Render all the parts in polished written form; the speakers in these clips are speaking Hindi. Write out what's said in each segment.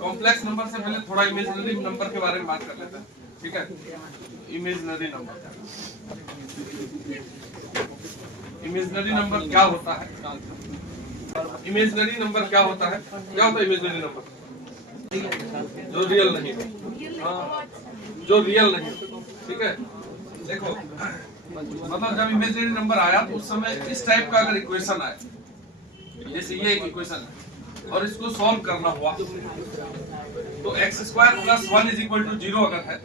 कॉम्प्लेक्स नंबर से पहले थोड़ा इमेजिनरी नंबर के बारे में बात कर लेते हैं, ठीक है। इमेजिनरी नंबर, इमेजिनरी नंबर क्या होता है? इमेजिनरी नंबर क्या होता है? क्या होता है इमेजिनरी नंबर? जो रियल नहीं हो, हाँ, जो रियल नहीं हो, ठीक है। देखो मतलब जब इमेजिनरी नंबर आया तो उस समय इस टाइप का अगर इक्वेशन आया, जैसे ये एक इक्वेशन है और इसको सॉल्व करना हुआ तो x square plus 1 is equal to 0 अगर है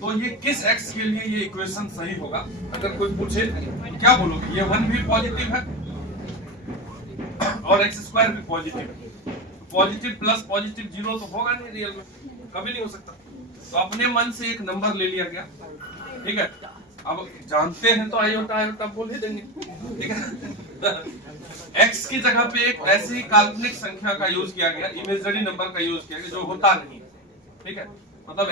तो ये किस x के लिए ये इक्वेशन सही होगा? अगर कोई पूछे तो क्या बोलोगे? ये 1 भी पॉजिटिव है और x स्क्वायर भी पॉजिटिव है, पॉजिटिव प्लस पॉजिटिव 0 तो होगा नहीं, रियल में कभी नहीं हो सकता। तो अपने मन से एक नंबर ले लिया गया, ठीक है। अब जानते हैं तो आयोटा बोल ही देंगे, ठीक है। x की जगह पे एक ऐसी काल्पनिक संख्या का यूज किया गया, इमेजिनरी नंबर का यूज किया गया जो होता नहीं, ठीक है। मतलब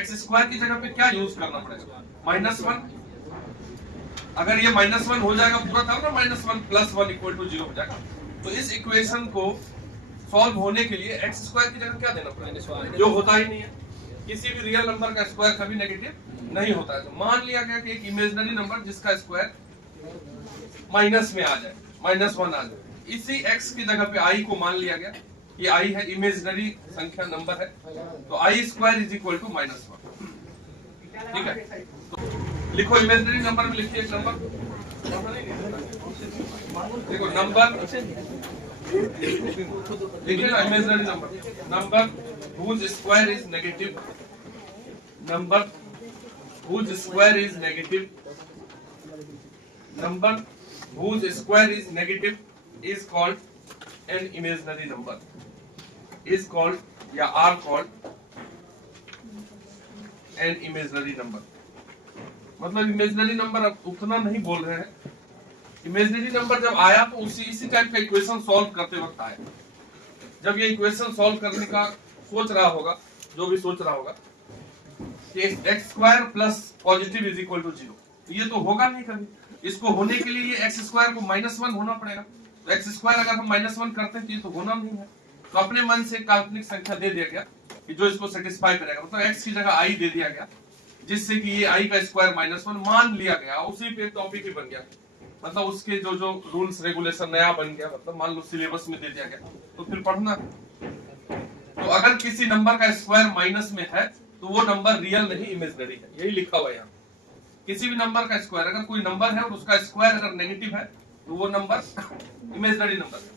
x स्क्वायर की जगह पे क्या यूज करना पड़ेगा? -1। अगर ये -1 हो जाएगा पूरा तब ना -1 + 1 = 0 हो जाएगा। तो इस इक्वेशन को सॉल्व होने के लिए x स्क्वायर की जगह क्या देना पड़ेगा? जो होता ही नहीं है, किसी भी रियल नंबर का स्क्वायर कभी नेगेटिव नहीं होता है। तो मान लिया गया कि एक इमेजिनरी नंबर जिसका स्क्वायर माइनस में आ जाए, -1 आ जाए, इसी x की जगह पे i को मान लिया गया, ये i है, इमेजिनरी संख्या नंबर है, तो i² = -1, ठीक है। तो लिखो इमेजिनरी नंबर में, लिखिए एक नंबर, देखो नंबर देखिए ना, imaginary number whose square is negative, number whose square is negative, number whose square is negative is called an imaginary number, is called या are called an imaginary number। मतलब इमेजिनरी नंबर अब उतना नहीं बोल रहे हैं, इमेजिनरी नंबर जब आया तो इसी टाइप का इक्वेशन सॉल्व करते वक्त आया। जब ये इक्वेशन सॉल्व करने का सोच रहा होगा, जो भी सोच रहा होगा कि x² plus positive is equal to 0, ये तो होगा नहीं कभी। इसको होने के लिए ये x² को -1 होना पड़ेगा। तो x² अगर हम -1 करते हैं तो ये तो होना नहीं है। तो अपने मन से काल्पनिक संख्या दे दिया गया कि जो इसको सेटिस्फाई करेगा, मतलब x की जगह i दे दिया गया, जिससे कि ये i का स्क्वायर -1 मान लिया गया। उसी पे टॉपिक ही बन गया, मतलब उसके जो रूल्स रेगुलेशन नया बन गया, मतलब मान लो सिलेबस में दे दिया गया तो फिर पढ़ना। तो अगर किसी नंबर का स्क्वायर माइनस में है तो वो नंबर रियल नहीं, इमेजिनरी है, यही लिखा हुआ है यहाँ। किसी भी नंबर का स्क्वायर, अगर कोई नंबर है और उसका स्क्वायर अगर नेगेटिव है तो वो नंबर इमेजिनरी नंबर है।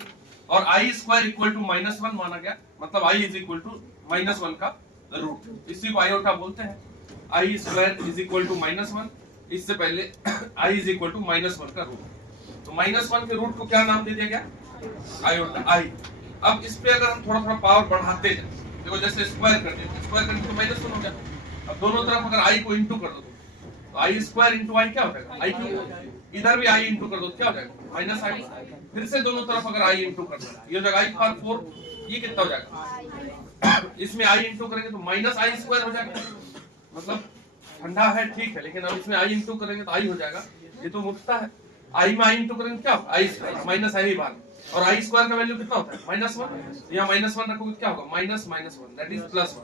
और i² = -1 माना गया, मतलब i = -1 का रूट, इसी को आयोटा बोलते हैं। i² = -1, इससे पहले i = -1 का रूट। तो -1 के रूट को क्या नाम दे दिया गया? Iota, i। अब इस पे अगर हम थोड़ा थोड़ा पावर बढ़ाते जाए, देखो जैसे स्क्वायर करते हैं तो -1 हो गया। अब दोनों तरफ अगर i को इंटू कर दो तो i² × i क्या हो जाएगा? i3। इधर भी i इंटू कर दो क्या हो जाएगा? -i। फिर से दोनों तरफ अगर i इंटू कर दो ये हो जाएगा i⁴, ये कितना हो जाएगा? इसमें i इंटू करेंगे तो -i² हो जाएगा। मतलब ठंडा है ठीक है, लेकिन अब इसमें i इंटू करेंगे तो i हो जाएगा, ये तो मुफ्ता है। i में i इंटू करेंगे क्या होगा? i² -i बार, और i² का वैल्यू कितना होता है? -1। यहाँ -1 रखोगे क्या होगा? -1 दैट इज +1।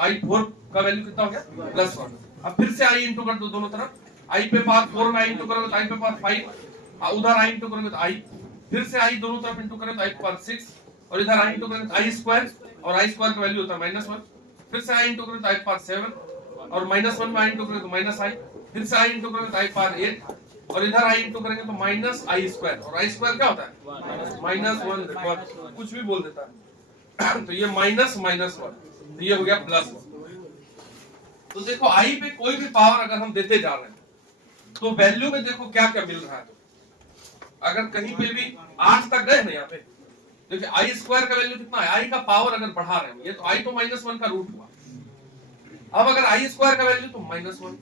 i4 का वैल्यू कितना हो गया? +1। अब फिर से i इंटू कर दो दोनों तरफ, i पे पावर 4 में i इंटू करोगे तो i पे पावर 5, उधर i इंटू करोगे तो i, फिर से i दोनों तरफ इंटू करोगे तो i पे पावर 6, और इधर i इंटू करोगे तो i², और i² का वैल्यू होता है -1, फिर से i इंटू करोगे तो i पे पावर 7, और -1 में i इंटू करोगे तो -i, फिर से i इंटू करोगे तो i पे पावर 8, और इधर i इंटू करेंगे तो -i², और i² क्या होता है? -1, कुछ भी बोल देता है। तो ये -1, तो ये हो गया +1। तो देखो i पे कोई भी पावर अगर हम देते जा रहे हैं तो वैल्यू में देखो क्या क्या मिल रहा है। अगर कहीं पे भी 8 तक गए ना, यहाँ पे देखिए i² का वैल्यू कितना है? i का पावर अगर बढ़ा रहे हैं, ये तो i तो -1 का रूट हुआ। अब अगर i² का वैल्यू तो -1,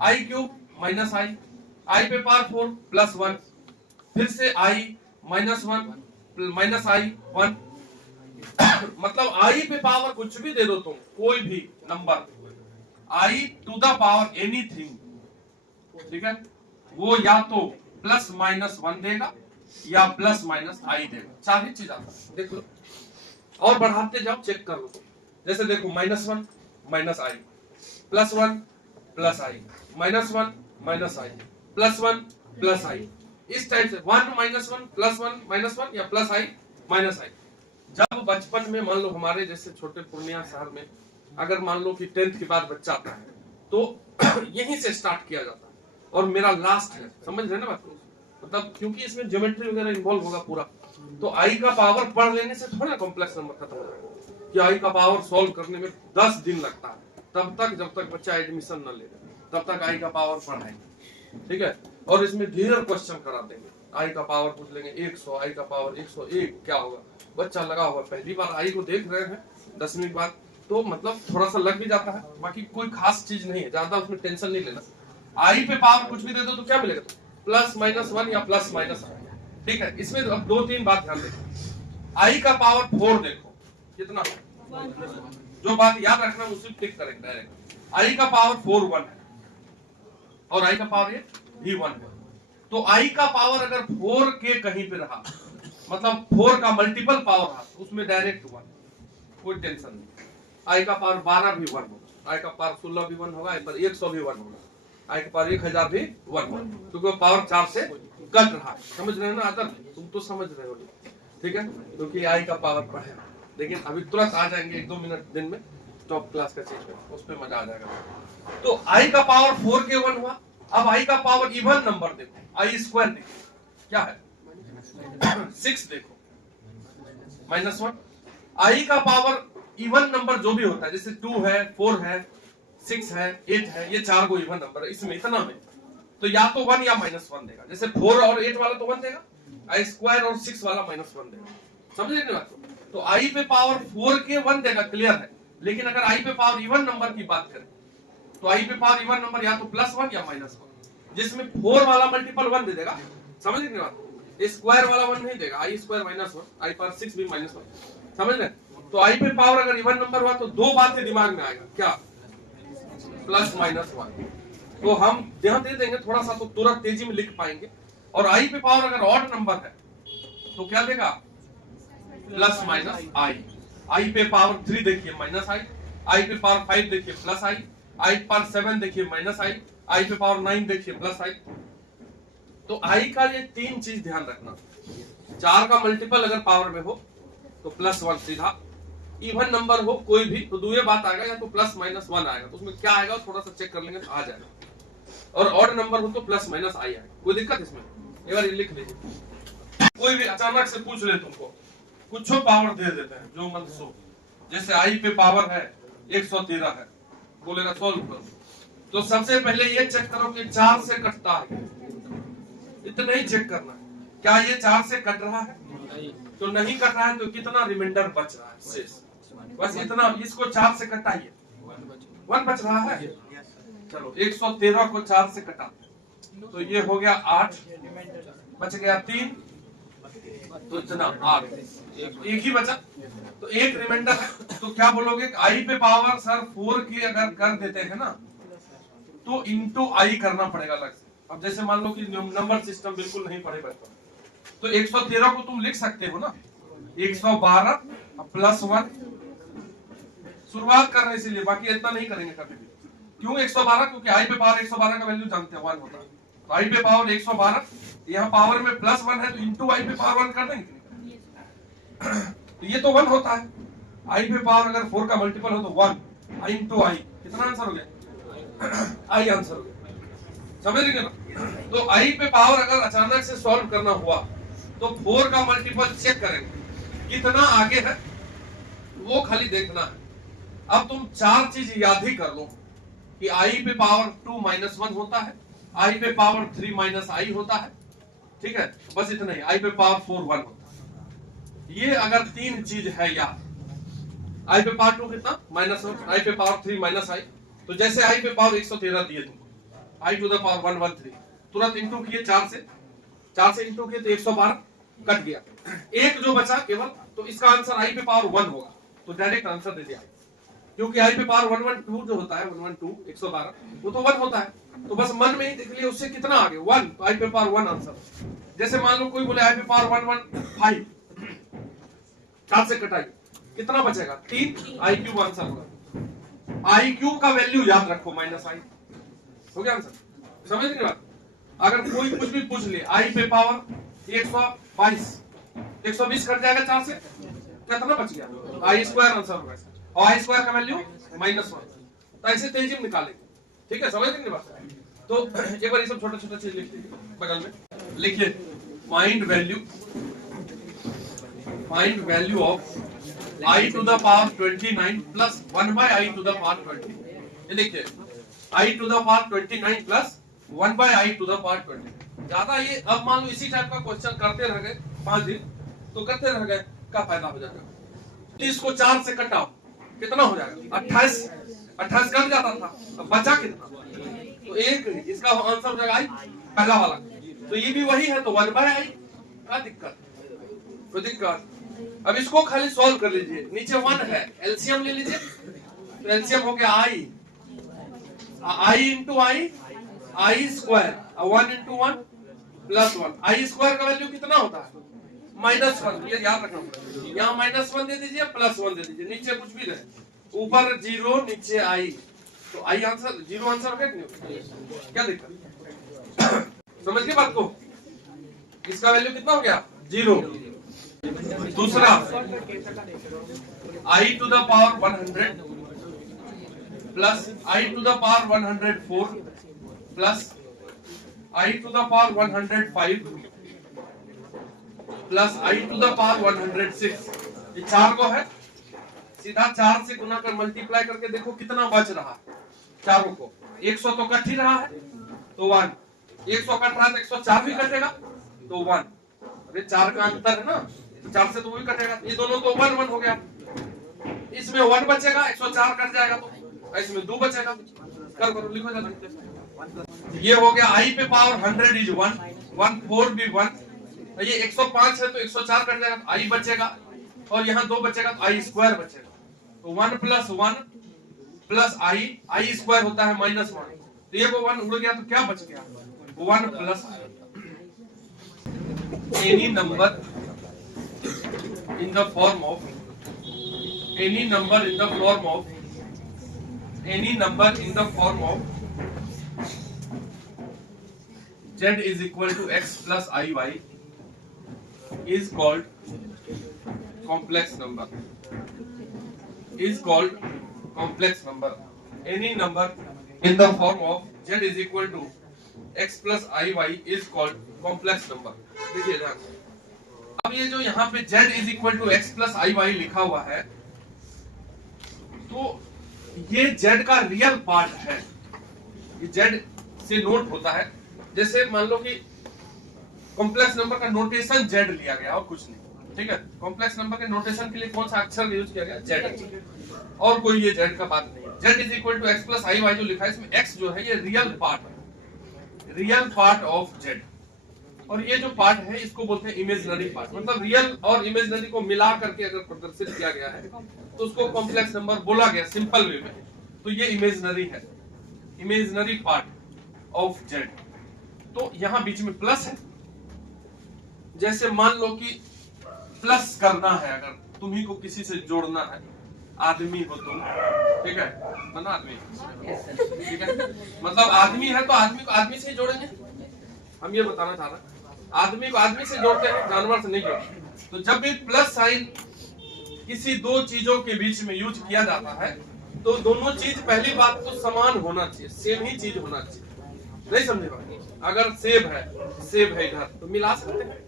i³ -i, i पे पावर 4 +1, फिर से i -1 -i 1, मतलब i पे पावर कुछ भी दे दो तुम, कोई भी नंबर, i to the power anything, ठीक है, वो या तो +-1 देगा या +-i देगा, 4 ही चीज आता है। देख लो और बढ़ाते जाओ, चेक कर लो। जैसे देखो -1 माइनस आई, +1 प्लस आई, -1 माइनस आई, +1 प्लस आई, इस टाइप से 1 -1 +1 -1 या प्लस आई माइनस आई। जब बचपन में मान लो हमारे जैसे छोटे पूर्णिया शहर में अगर मान लो कि 10th के बाद बच्चा आता है तो यहीं से स्टार्ट किया जाता है और मेरा लास्ट है, समझ रहे ना बात को, मतलब क्योंकि इसमें ज्योमेट्री वगैरह इन्वॉल्व होगा पूरा, तो आई का पावर पढ़ लेने से थोड़ा कॉम्प्लेक्स नंबर खत्म हो जाएगा कि आई का पावर सॉल्व करने में 10 दिन लगता है, तब तक जब तक बच्चा एडमिशन न ले तब तक आई का पावर पढ़ाएंगे, ठीक है। और इसमें ढेर क्वेश्चन करा देंगे, आई का पावर पूछ लेंगे 100, आई का पावर 101 क्या होगा, बच्चा लगा हुआ पहली बार आई को देख रहे हैं 10वीं बाद, तो मतलब थोड़ा सा लग भी जाता है, बाकी कोई खास चीज नहीं है, ज्यादा उसमें टेंशन नहीं लेना। आई पे पावर कुछ भी दे दो तो क्या मिलेगा, +-1 या +-, ठीक है। इसमें अब 2-3 बात ध्यान देखो, आई का पावर 4 देखो कितना, जो बात याद रखना उसे टिक करेंगे डायरेक्ट, आई का पावर 4 1 है और आई का पावर ये भी 1 है, तो आई का पावर अगर 4 के कहीं पे रहा मतलब 4 का मल्टीपल पावर रहा तो उसमें डायरेक्ट 1, कोई टेंशन नहीं। आई का पावर 12 भी 1 होगा, आई का पावर 16 भी 1 होगा, आई पर 100 भी 1 होगा, आई के पावर 1000 भी 1 होगा, क्योंकि पावर 4 से कट रहा है, समझ रहे हो ना आदर, तुम तो समझ रहे हो, ठीक है, क्योंकि आई का पावर पढ़े, लेकिन अभी तुरंत आ जाएंगे 1-2 मिनट दिन में टॉप क्लास का चीज में, उस पर मजा आ जाएगा। तो आई का पावर 4 के 1 हुआ, अब आई का पावर इवन नंबर देखो, आई स्क्वायर देखो क्या है 6 देखो -1, आई का पावर इवन नंबर जो भी होता है जैसे 2 है 4 है 6 है 8 है, ये 4 को इवन नंबर है, इसमें इतना में तो या तो 1 या -1 देगा, जैसे 4 और 8 वाला तो 1 देगा, आई स्क्वायर और 6 वाला -1 देगा, समझे ना बात। तो आई पे पावर 4 के 1 देगा, क्लियर है, लेकिन अगर आई पे पावर इवन नंबर की बात करें तो आई पे पावर इवन नंबर या तो +1 या -1, जिसमें 4 वाला मल्टीपल 1 दे देगा, समझ रहे बात, स्क्वायर वाला 1 नहीं देगा, आई स्क्वायर -1, आई पावर 6 भी -1, समझ रहे। तो आई पे पावर अगर इवन नंबर हुआ तो दो बातें दिमाग में आएगा, क्या +-1, तो हम ध्यान दे देंगे थोड़ा सा तो तुरंत तेजी में लिख पाएंगे। और आई पे पावर अगर ऑड नंबर है तो क्या देगा +-i, आई पे पावर 3 देखिए -i, आई पे पावर 5 देखिए +i, आई पे पावर 7 देखिए -i, आई पे पावर 9 देखिए +i। तो आई का ये 3 चीज ध्यान रखना, 4 का मल्टीपल अगर पावर में हो तो +1 सीधा, इवन नंबर हो कोई भी तो दूसरी बात आएगा या तो +-1 आएगा, तो उसमें क्या आएगा थोड़ा सा चेक कर लेंगे तो आ जाएगा, और ऑड नंबर हो तो +-i आएगा, कोई दिक्कत इसमें, एक बार ये लिख लीजिए। कोई भी अचानक से पूछ ले तुमको कुछ पावर दे देते हैं जो मन सो, जैसे आई पे पावर है 113 है, बोलेगा सॉल्व करो, तो सबसे पहले ये चेक करो कि 4 से कटता है, इतना ही चेक करना है, क्या ये 4 से कट रहा है, तो नहीं कट रहा है तो कितना रिमाइंडर बच रहा है शेष, बस इतना, इसको 4 से कटाइए 1 बच रहा है, चलो 113 को 4 से कटा तो ये हो गया 8, बच गया 3, तो इतना 8, एक ही बचा, तो एक रिमाइंडर है, तो क्या बोलोगे आई पे पावर सर 4 की अगर कर देते हैं ना तो इंटू आई करना पड़ेगा अलग से। अब जैसे मान लो कि नंबर सिस्टम बिल्कुल नहीं पढ़े बच्चों तो 113 को तुम लिख सकते हो ना 112 +1, शुरुआत कर रहे हैं इसीलिए, बाकी इतना नहीं करेंगे कभी भी। क्यों 112, क्योंकि आई पे पावर 112 का वैल्यू जानते हैं 1 होता है, तो आई पे पावर 112, यहाँ पावर में +1 है तो इंटू आई पे पावर 1 कर देंगे, तो ये तो 1 होता है, आई पे पावर अगर 4 का मल्टीपल हो तो 1, आई इंटू आई, कितना आंसर हो गया आई आंसर हो गया, समझ रहे ना। तो आई पे पावर अगर अचानक से सॉल्व करना हुआ तो 4 का मल्टीपल चेक करेंगे कितना आगे है, वो खाली देखना है। अब तुम 4 चीज याद ही कर लो कि आई पे पावर 2 -1 होता है, आई पे पावर 3 - i होता है, ठीक है, बस इतना ही, आई पे पावर 4 1 होता है। ये अगर 3 चीज है याद, आई पे पावर 2 कितना -1, आई पे पावर 3 - i, तो जैसे आई पे पावर 113 दिए तुमको, आई टू द पावर 113, तुरंत इंटू किए 4 से इंटू किए तो 112 कट गया, एक जो बचा केवल, तो इसका आंसर आई पे पावर 1 होगा, तो डायरेक्ट आंसर दे दिया, क्योंकि आई पे पावर 112 जो होता है 112 112 वो तो 1 होता है, तो बस मन में ही देख लिया उससे कितना आगे 1, तो आई पे पावर 1 आंसर। जैसे मान लो कोई बोले आई पे पावर 115, 4 से कटाइए कितना बचेगा 3 आई क्यूब आंसर होगा। आई क्यूब का वैल्यू याद रखो माइनस आई, हो गया आंसर। समझ रहे बात? अगर कोई कुछ भी पूछ ले आई पे पावर 122 120 कट जाएगा 4 से, कितना बच गया आई स्क्वायर आंसर होगा। और आई स्क्वायर का वैल्यू -1, तो ऐसे तेजी में निकालेंगे। ठीक है, समझ रहे बात? तो एक बार ये सब छोटा छोटा चीज लिख लीजिए बगल में, लिखिए find value of I to the power 29 plus 1 by I to the power 20। ये देखिए I to the power 29 plus 1 by I to the power 20। ज्यादा ये अब मान लो इसी टाइप का क्वेश्चन करते रह गए 5 दिन, तो करते रह गए, क्या फायदा हो जाएगा? 30 को 4 से कटाओ, कितना हो जाएगा 28 कट जाता था, अब बचा कितना? तो एक, इसका आंसर हो जाएगा आई, पहला वाला। तो ये भी वही है, तो 1 बाय आई। क्या दिक्कत? कोई दिक्कत? अब इसको खाली सॉल्व कर लीजिए, नीचे 1 है, एलसीएम ले लीजिए, तो एलसीएम हो गया आई इंटू आई स्क्वायर, 1 इंटू 1 प्लस 1। आई स्क्वायर का वैल्यू कितना होता है -1, ये याद रखना। यहाँ -1 दे दीजिए, +1 दे दीजिए, नीचे कुछ भी रहे, ऊपर 0 नीचे आई, तो आई आंसर 0 आंसर हो गया कि नहीं? क्या दिक्कत? समझ गए बात को? इसका वैल्यू कितना हो गया 0। दूसरा i to the power 100 plus i to the power 104 plus i to the power 105 plus i to the power 106। ये 4 को है, सीधा 4 से गुना कर मल्टीप्लाई करके देखो कितना बच रहा है चारों को। 100 तो कट ही रहा है, तो 1। 100 कट रहा है तो 104 भी कटेगा, तो 1। अरे 4 का अंतर है ना, तो 4 से तो वो भी कटेगा, ये दोनों तो 1 1 हो गया। इसमें 1 बचेगा, 104 कट जाएगा, तो इसमें 2 बचेगा। कर करो, लिखो जल्दी। ये हो गया आई पे पावर 100 इज 1, 14 भी 1। ये 105 है तो 104 कट जाएगा, तो आई बचेगा, और यहाँ 2 बचेगा, तो आई स्क्वायर बचेगा। तो 1 प्लस 1 प्लस आई स्क्वायर होता है -1। तो ये वो 1 उड़ गया, तो क्या बच गया 1 plus any number in the form of any number in the form of z is equal to x plus iy is called complex number. Any number in the form of z is equal to x plus iy is called complex number. देखिए ध्यान से, अब ये जो यहाँ पे z is equal to x plus i y लिखा हुआ है, तो ये z का रियल पार्ट है। ये z से नोट होता है, जैसे मान लो कि कॉम्प्लेक्स नंबर का नोटेशन z लिया गया और कुछ नहीं। ठीक है, कॉम्प्लेक्स नंबर के नोटेशन के लिए कौन सा अक्षर यूज किया गया z, और कोई ये z का बात नहीं। z is equal to x plus i y जो लिखा है, इसमें x जो है ये रियल पार्ट ऑफ z, और ये जो पार्ट है इसको बोलते हैं इमेजिनरी पार्ट। मतलब रियल और इमेजिनरी को मिला करके अगर प्रदर्शित किया गया है तो उसको कॉम्प्लेक्स नंबर बोला गया सिंपल वे में। तो ये इमेजिनरी है, इमेजिनरी पार्ट ऑफ z। तो यहाँ बीच में प्लस है, जैसे मान लो कि प्लस करना है, अगर तुम्ही को किसी से जोड़ना है, आदमी हो तुम, ठीक है, बना आदमी, ठीक है, मतलब आदमी है तो आदमी को आदमी से ही जोड़ेंगे। हम ये बताना चाह रहे हैं, आदमी को आदमी से जोड़ते हैं, जानवर से नहीं जोड़ते। तो जब भी प्लस साइन किसी दो चीजों के बीच में यूज किया जाता है, तो दोनों चीज पहली बात तो समान होना चाहिए, सेम ही चीज होना चाहिए। नहीं समझे बात? अगर सेब है इधर, तो मिला सकते हैं,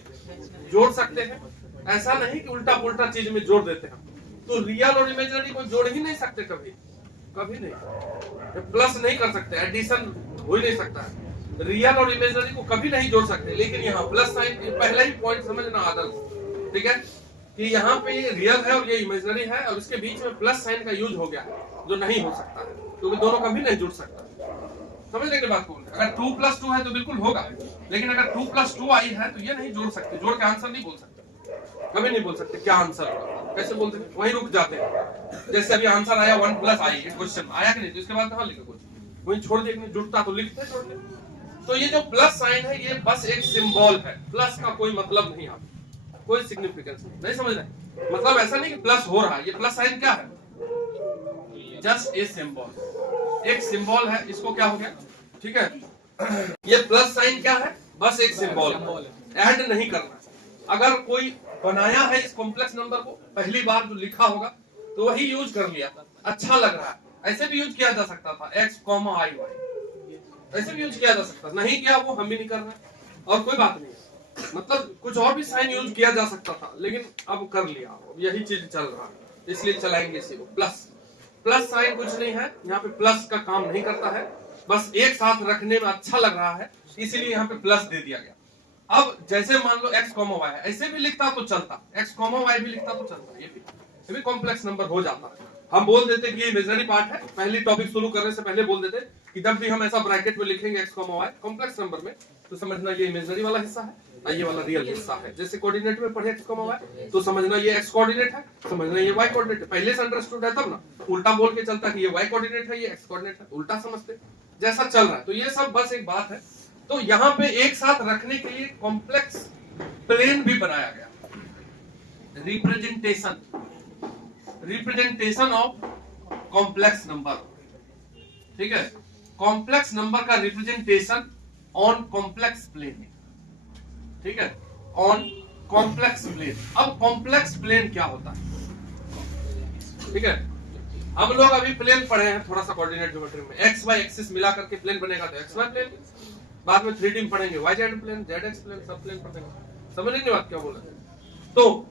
जोड़ सकते हैं। ऐसा नहीं कि उल्टा पुल्टा चीज में जोड़ देते हैं। तो रियल और इमेजिनरी को जोड़ ही नहीं सकते, कभी नहीं। प्लस नहीं कर सकते, एडिशन हो ही नहीं सकता है। रियल और इमेजिनरी को कभी नहीं जोड़ सकते। लेकिन यहाँ प्लस साइन, पहला ही पॉइंट समझना आदर्श, ठीक है, कि यहाँ पे ये रियल है और ये इमेजिनरी है, और इसके बीच में प्लस साइन का यूज हो गया है, जो नहीं हो सकता है, क्योंकि दोनों कभी नहीं जुड़ सकता। समझ लेंगे बात को? अगर 2 + 2 है तो बिल्कुल होगा, लेकिन अगर 2 + 2 आई है तो ये नहीं जोड़ सकते, जोड़ के आंसर नहीं बोल सकते, कभी नहीं बोल सकते क्या आंसर होगा। कैसे बोलते हैं? वहीं रुक जाते हैं। जैसे अभी आंसर आया 1 + i, क्वेश्चन आया कि नहीं, तो इसके बाद कहाँ लिखे कुछ, वहीं छोड़ दे, जुड़ता तो लिखते छोड़ दे। तो ये जो प्लस साइन है ये बस एक सिंबल है, प्लस का कोई मतलब नहीं है, कोई सिग्निफिकेंस नहीं समझ रहे। मतलब ऐसा नहीं कि प्लस हो रहा है, ये प्लस साइन क्या है, जस्ट ए सिंबल, एक सिंबल है, इसको क्या हो गया, ठीक है। ये प्लस साइन क्या है, बस एक सिंबल, ऐड नहीं करना। अगर कोई बनाया है इस कॉम्प्लेक्स नंबर को, पहली बार जो लिखा होगा तो वही यूज कर लिया, अच्छा लग रहा है। ऐसे भी यूज किया जा सकता था x, i, y, ऐसे भी यूज किया जा सकता, नहीं किया वो हम भी नहीं कर रहे और कोई बात नहीं है। मतलब कुछ और भी साइन यूज किया जा सकता था, लेकिन अब कर लिया, यही चीज चल रहा है, इसलिए चलाएंगे इसी को। प्लस, प्लस साइन कुछ नहीं है, यहाँ पे प्लस का काम नहीं करता है, बस एक साथ रखने में अच्छा लग रहा है, इसीलिए यहाँ पे प्लस दे दिया गया। अब जैसे मान लो x, y है, ऐसे भी लिखता तो चलता, x, y भी लिखता तो चलता, ये भी कॉम्प्लेक्स नंबर हो जाता। हम बोल देते कि ये इमेजिनरी पार्ट है, पहली टॉपिक शुरू करने से पहले बोल देते कि जब भी हम ऐसा ब्रैकेट में लिखेंगे x, y कॉम्प्लेक्स नंबर में, तो समझना ये इमेजिनरी वाला हिस्सा है, ये वाला रियल हिस्सा है। जैसे कोऑर्डिनेट में पढ़े x, y, तो समझना ये x कोऑर्डिनेट है, समझना ये y कोऑर्डिनेट है। पहले से अंडरस्टूड है तब ना, उल्टा बोल के चलता कि ये y कोऑर्डिनेट है, ये x कोऑर्डिनेट है, उल्टा समझते जैसा चल रहा है। तो ये सब बस एक बात है। तो यहाँ पे एक साथ रखने के लिए कॉम्प्लेक्स प्लेन भी बनाया गया, रिप्रेजेंटेशन ऑफ कॉम्प्लेक्स नंबर, ठीक है। कॉम्प्लेक्स नंबर का रिप्रेजेंटेशन ऑन कॉम्प्लेक्स प्लेन, ठीक है, ऑन कॉम्प्लेक्स प्लेन। अब कॉम्प्लेक्स प्लेन क्या होता है, ठीक है। हम लोग अभी प्लेन पढ़े हैं थोड़ा सा कोऑर्डिनेट ज्योमेट्री में, एक्स वाई एक्सिस मिला करके प्लेन बनेगा तो एक्स वाई प्लेन, बाद में 3D में पढ़ेंगे y z plane, z x plane, सब प्लेन पढ़ेंगे। समझ नहीं बात क्या बोल रहे हैं। तो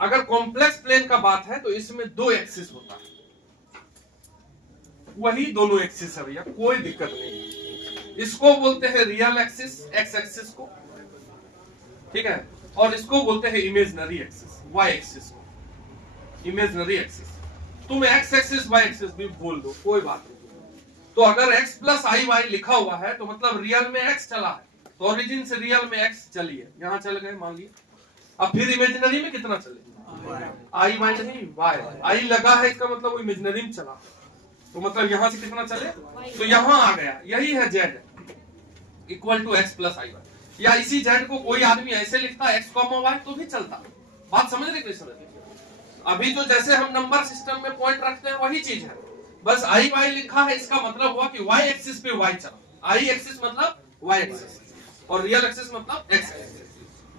अगर कॉम्प्लेक्स प्लेन का बात है तो इसमें दो एक्सिस होता है, वही दोनों एक्सिस है भैया, कोई दिक्कत नहीं। इसको बोलते हैं रियल एक्सिस, एक्स एक्सिस को, ठीक है, और इसको बोलते हैं इमेजिनरी एक्सिस, वाई एक्सिस को, इमेजिनरी एक्सिस। तुम एक्स एक्सिस वाई एक्सिस भी बोल दो, कोई बात नहीं। तो अगर x प्लस आई वाई लिखा हुआ है तो मतलब रियल में x चला है, तो ओरिजिन से रियल में x चलिए, यहाँ चल गए मान लिए। अब फिर इमेजिनरी में कितना चले, आई वाई नहीं वाई, आई लगा है इसका मतलब वो इमेजिनरी में चला, तो मतलब यहाँ से कितना चले, तो यहाँ आ गया, यही है z equal to x plus i y. या इसी z को कोई आदमी ऐसे लिखता है x, y तो भी चलता। बात समझ रहे कैसे? अभी जो जैसे हम नंबर सिस्टम में पॉइंट रखते हैं वही चीज है, बस आई वाई लिखा है, इसका मतलब हुआ कि वाई एक्सिस पे वाई चला, आई एक्सिस मतलब वाई एक्सिस और रियल एक्सिस मतलब एक्स एक्सिस।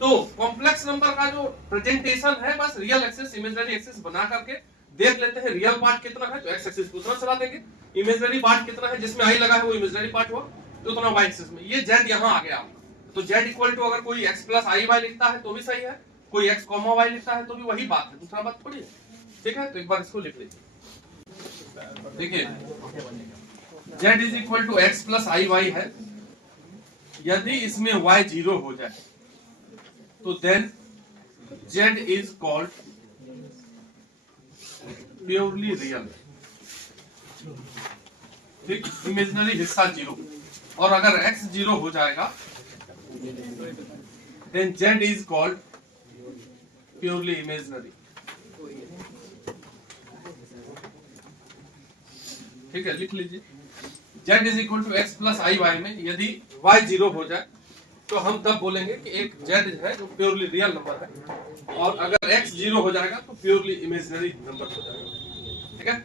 तो कॉम्प्लेक्स नंबर का जो प्रेजेंटेशन है बस रियल एक्सिस इमेजिनरी एक्सिस बना करके देख लेते हैं, रियल पार्ट कितना है तो एक्स एक्सिस पे उतना चला देंगे, इमेजिनरी पार्ट कितना है जिसमें आई लगा है वो इमेजिनरी पार्ट हुआ तो उतना वाई एक्सिस में। ये जेड यहाँ आ गया, तो जेड इक्वल टू अगर कोई एक्स प्लस आई वाई लिखता है तो भी सही है, कोई एक्स कॉमा वाई लिखता है तो भी वही बात है, दूसरा बात थोड़ी है, ठीक है। तो एक बार इसको लिख लीजिए, देखिए z is equal to x plus i y है, यदि इसमें y 0 हो जाए तो then z is called purely real, ठीक, इमेजिनरी हिस्सा 0, और अगर x 0 हो जाएगा then z is called purely imaginary, ठीक है। लिख लीजिए z is equal to x plus i y में यदि y 0 हो जाए तो हम तब बोलेंगे कि एक z है जो प्योरली रियल नंबर है, और अगर x 0 हो जाएगा तो प्योरली इमेजिनरी नंबर हो जाएगा, ठीक है।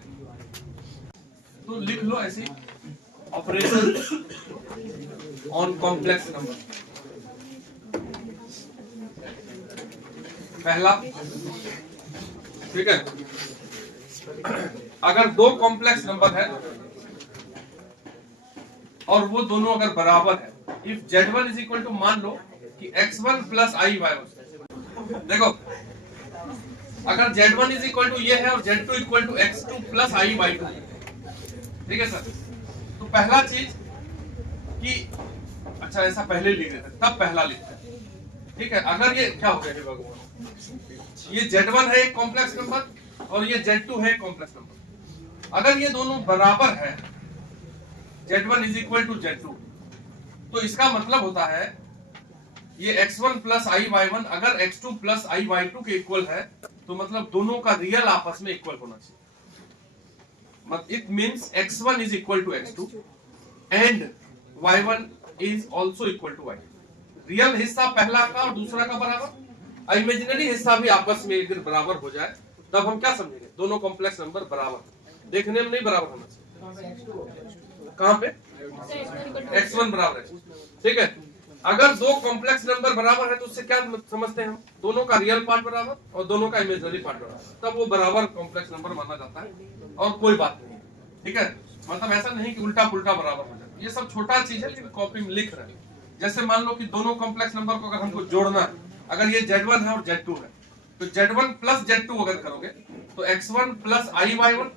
तो लिख लो ऐसे ऑपरेशन ऑन कॉम्प्लेक्स नंबर। पहला, ठीक है, अगर दो कॉम्प्लेक्स नंबर है और वो दोनों अगर बराबर है, if z1 is equal to, मान लो कि x1 प्लस आई वाई, देखो अगर z1 इज इक्वल टू ये है और z2 equal to x2 plus i y two, ठीक है सर। तो पहला चीज कि अच्छा ऐसा पहले लिख देते तब पहला लिखते हैं, ठीक है। अगर ये क्या हो गया भगवान, ये z1 है एक कॉम्प्लेक्स नंबर और ये z2 है एक कॉम्प्लेक्स नंबर, अगर ये दोनों बराबर है z1 is equal to z2, तो इसका मतलब होता है ये x1 plus i Y one अगर x2 plus i y two के इक्वल है तो मतलब दोनों का रियल आपस में इक्वल होना चाहिए। It means x1 is equal to x2 and y1 is also equal to y2, real हिस्सा पहला का और दूसरा का बराबर, इमेजिनरी हिस्सा भी आपस में अगर बराबर हो जाए तब हम क्या समझेंगे, दोनों कॉम्प्लेक्स नंबर बराबर। देखने में नहीं बराबर होना चाहिए, कहां पे x1 बराबर है, ठीक है। अगर दो कॉम्प्लेक्स नंबर बराबर है तो उससे क्या समझते हैं हम, दोनों का रियल पार्ट बराबर और दोनों का इमेजिनरी पार्ट बराबर, तब वो बराबर कॉम्प्लेक्स नंबर माना जाता है और कोई बात नहीं है, ठीक है। मतलब ऐसा नहीं कि उल्टा पुल्टा बराबर हो जाए, ये सब छोटा चीज है लेकिन कॉपी में लिख रहे हैं। जैसे मान लो कि दोनों कॉम्प्लेक्स नंबर को अगर हमको जोड़ना है, अगर ये Z1 है और Z2 है, तो Z1 प्लस Z2 अगर करोगे तो x1 plus i y1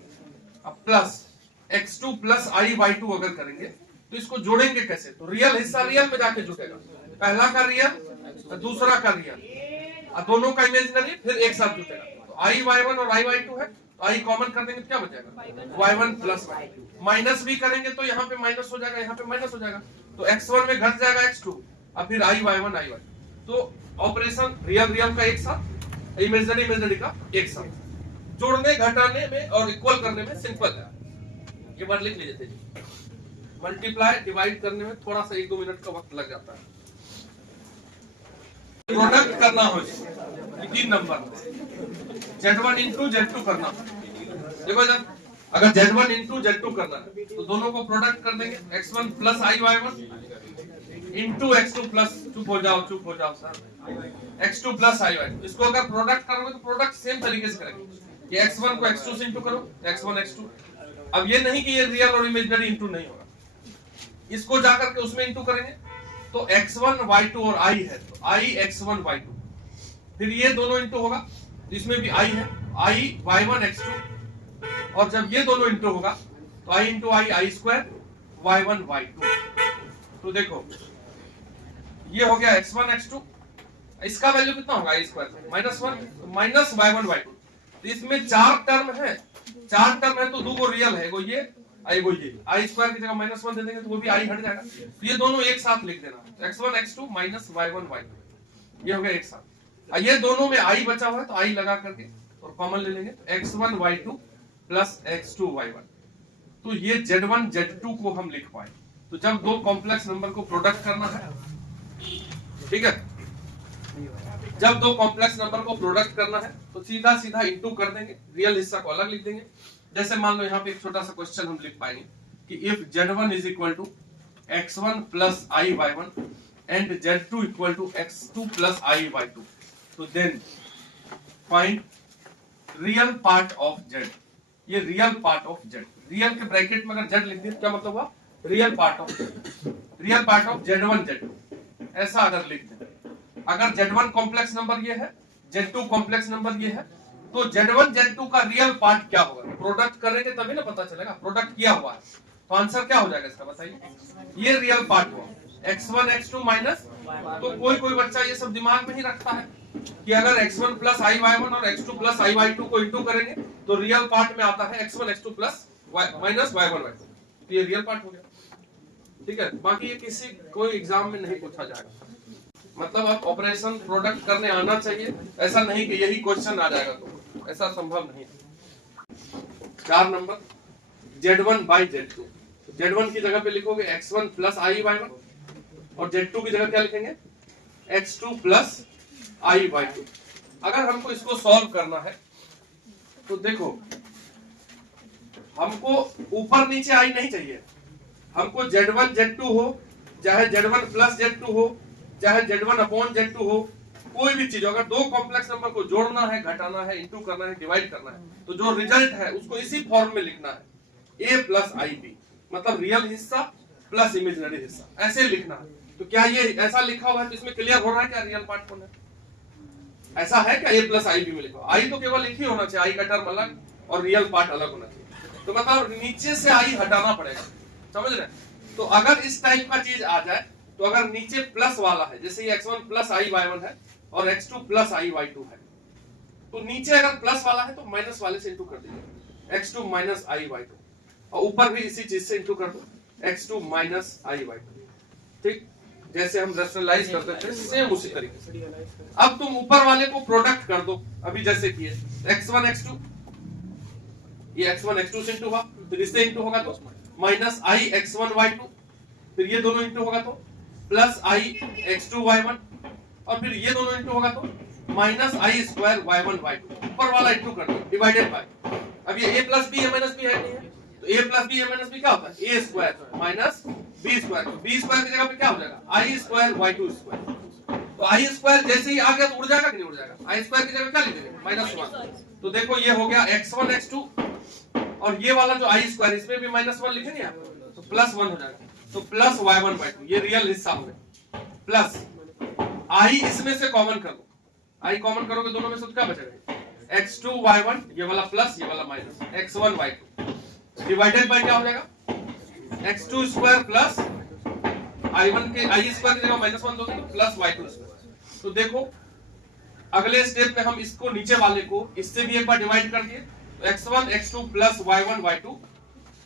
plus x2 plus i y2 अगर करेंगे तो इसको जोड़ेंगे कैसे, तो रियल हिस्सा रियल में जाके जुटेगा, पहला का रियल दूसरा का रियल और दोनों का इमेजिनरी फिर एक साथ जुटेगा। तो i y1 और i y2 है, तो i कॉमन कर देंगे तो क्या बचेगा y1 प्लस y2, माइनस भी करेंगे तो यहाँ पे माइनस हो जाएगा, यहाँ पे माइनस हो जाएगा, तो x1 में घट जाएगा x2 और फिर i y1 i y, तो ऑपरेशन रियल रियल का एक साथ, इमेजिनरी इमेजिनरी का एक साथ, जोड़ने घटाने में और इक्वल करने में सिंपल है। ये बार लिख लीजिए जी, मल्टीप्लाई डिवाइड करने में थोड़ा सा 1-2 मिनट का वक्त लग जाता है। प्रोडक्ट करना हो तीन नंबर Z1 इंटू Z2 करना, देखो जब अगर Z1 इंटू Z2 करना है तो दोनों को प्रोडक्ट कर देंगे, x1 plus i y1 into x2 plus, चुप हो जाओ sir, x2 plus i y, इसको अगर प्रोडक्ट करोगे तो प्रोडक्ट सेम तरीके से करेंगे, ये x1 को x2 से इंटू करो, x1 x2। अब ये नहीं कि ये रियल और इमेजिनरी इंटू नहीं होगा, इसको जाकर के उसमें इंटू करेंगे तो x1 y2 और i है तो i x1 y2, फिर ये दोनों इंटू होगा तो इसमें भी i है, i y1 x2, और जब ये दोनों इंटू होगा तो i into i square y1 y2। तो देखो ये हो गया x1 x2, इसका वैल्यू कितना होगा i square -1 minus y1 y2, तो इसमें चार टर्म है तो दो को रियल है, वो ये वो ये i स्क्वायर की जगह -1 दे देंगे तो वो भी i हट जाएगा, तो ये दोनों एक साथ लिख देना, x1 x2 minus y1 y2, ये हो गया एक साथ। ये दोनों में i बचा हुआ है तो i लगा करके और कॉमन ले लेंगे, तो x1 y2 plus x2 y1, तो ये z1 z2 को हम लिख पाए। तो जब दो कॉम्प्लेक्स नंबर को प्रोडक्ट करना है, ठीक है, जब दो कॉम्प्लेक्स नंबर को प्रोडक्ट करना है तो सीधा सीधा इंटू कर देंगे, रियल हिस्सा को अलग लिख देंगे। जैसे मान लो यहाँ पे एक छोटा सा क्वेश्चन हम लिख पाएंगे कि if Z1 is equal to x1 plus i y1 and Z2 equal to x2 plus i y2, तो then find real part of Z। ये real part of Z, real के ब्रैकेट में अगर Z लिख दिया क्या मतलब हुआ, real part of Z1 Z2, ऐसा अगर लिख दें। अगर Z1 कॉम्प्लेक्स नंबर ये है, Z2 कॉम्प्लेक्स नंबर ये है, तो Z1 Z2 का रियल पार्ट क्या होगा, प्रोडक्ट करेंगे तभी ना पता चलेगा, प्रोडक्ट किया हुआ है तो आंसर क्या हो जाएगा इसका बताइए, ये रियल पार्ट हुआ x1 x2 माइनस, तो कोई बच्चा ये सब दिमाग में ही रखता है कि अगर x1 प्लस i y1 और x2 प्लस i y2 को इंटू करेंगे तो रियल पार्ट में आता है x1 x2 plus minus y1 y2, तो ये रियल पार्ट हो गया, ठीक है। बाकी ये किसी कोई एग्जाम में नहीं पूछा जाएगा, मतलब आप ऑपरेशन प्रोडक्ट करने आना चाहिए, ऐसा नहीं कि यही क्वेश्चन आ जाएगा, तो ऐसा संभव नहीं है। 4 number Z1 by Z2, Z1 की जगह पे लिखोगे x1 प्लस i y1 और Z2 की जगह क्या लिखेंगे x2 प्लस i y2। अगर हमको इसको सॉल्व करना है तो देखो हमको ऊपर नीचे i नहीं चाहिए, हमको Z1 Z2 हो, चाहे Z1 प्लस Z2 हो, चाहे Z1 अपॉन Z2 हो, कोई भी चीज, अगर दो कॉम्प्लेक्स नंबर को जोड़ना है, घटाना है, इंटू करना है, डिवाइड करना है, तो जो रिजल्ट है उसको इसी फॉर्म में लिखना है, a प्लस आई बी, मतलब रियल हिस्सा प्लस इमेजिनरी हिस्सा, ऐसे लिखना है। तो क्या ये ऐसा लिखा हुआ है तो इसमें क्लियर हो रहा है क्या रियल पार्ट कौन है, ऐसा है क्या a प्लस आई बी में लिखा, आई तो केवल एक ही होना चाहिए, आई का टर्म अलग और रियल पार्ट अलग होना चाहिए, तो मतलब नीचे से आई हटाना पड़ेगा, समझ रहे। तो अगर इस टाइप का चीज आ जाए तो अगर नीचे प्लस वाला है, जैसे ये x1 प्लस i y1 है और x2 प्लस i y2 है, तो नीचे अगर प्लस वाला है तो माइनस वाले से इंटू कर दीजिए x2 माइनस i y2, और ऊपर भी इसी चीज से इंटू कर दो x2 माइनस i y2, ठीक, जैसे हम रैशनलाइज करते थे सेम उसी तरीके से। अब तुम ऊपर वाले को प्रोडक्ट कर दो, अभी जैसे किए x1 x2, ये x1 x2 से इंटू हुआ, फिर इससे इंटू होगा तो माइनस i x1 y2, फिर ये दोनों इंटू होगा तो प्लस i x2 y1, और फिर ये दोनों इंटू होगा तो माइनस आई स्क्वायर y1 y2, ऊपर वाला इंटू कर दो, डिवाइडेड बाय, अब ये a plus b a minus b है नहीं है, तो a plus b a minus b क्या होता है, a square minus b square, तो b स्क्वायर की जगह पे क्या हो जाएगा, आई स्क्वायर y2 स्क्वायर, तो आई स्क्वायर जैसे ही आ गया तो उड़ जाएगा कि नहीं उड़ जाएगा, आई स्क्वायर की जगह क्या लिखेंगे, -1, तो देखो ये हो गया x1 x2, और ये वाला जो आई स्क्वायर इसमें भी -1 लिखे नहीं आप, तो +1 हो जाएगा, तो प्लस y1 y2, ये रियल हिस्सा हो गया, प्लस आई इसमें से कॉमन कर लो, आई कॉमन करोगे दोनों में से तो क्या बचेगा, x2 y1, ये वाला प्लस ये वाला minus, x1 y2 divided by क्या हो जाएगा, x2 स्क्वायर प्लस i1 के आई स्क्वायर की जगह -1 दोगे तो प्लस y2 स्क्वायर, तो देखो अगले स्टेप में हम इसको नीचे वाले को इससे भी एक बार डिवाइड कर दिए, तो x1 x2 plus y1 y2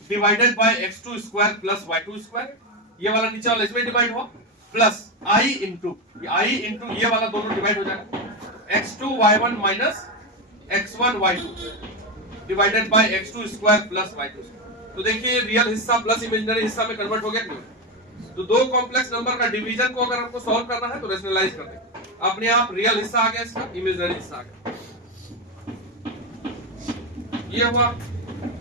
divided by x2 square plus y2 square, ये वाला नीचे वाला इसमें डिवाइड हुआ, प्लस i इंटू ये वाला दोनों डिवाइड हो जाएगा, x2 y1 minus x1 y2 divided by x2 square plus y2 square, तो देखिए रियल हिस्सा प्लस इमेजिनरी हिस्सा में कन्वर्ट हो गया कि नहीं, तो दो कॉम्प्लेक्स नंबर का डिवीजन को अगर आपको सॉल्व करना है तो रैशनलाइज कर दें, अपने आप रियल हिस्सा आ गया, इसका इमेजिनरी हिस्सा आ गया, ये हुआ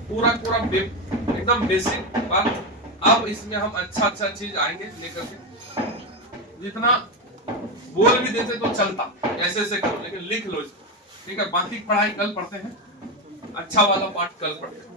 पूरा एकदम बेसिक बात। अब इसमें हम अच्छा चीज आएंगे लेकर के, जितना बोल भी देते तो चलता, ऐसे करो लेकिन लिख लो इसको, ठीक है, बाकी पढ़ाई कल पढ़ते हैं, अच्छा वाला पार्ट कल पढ़ते हैं।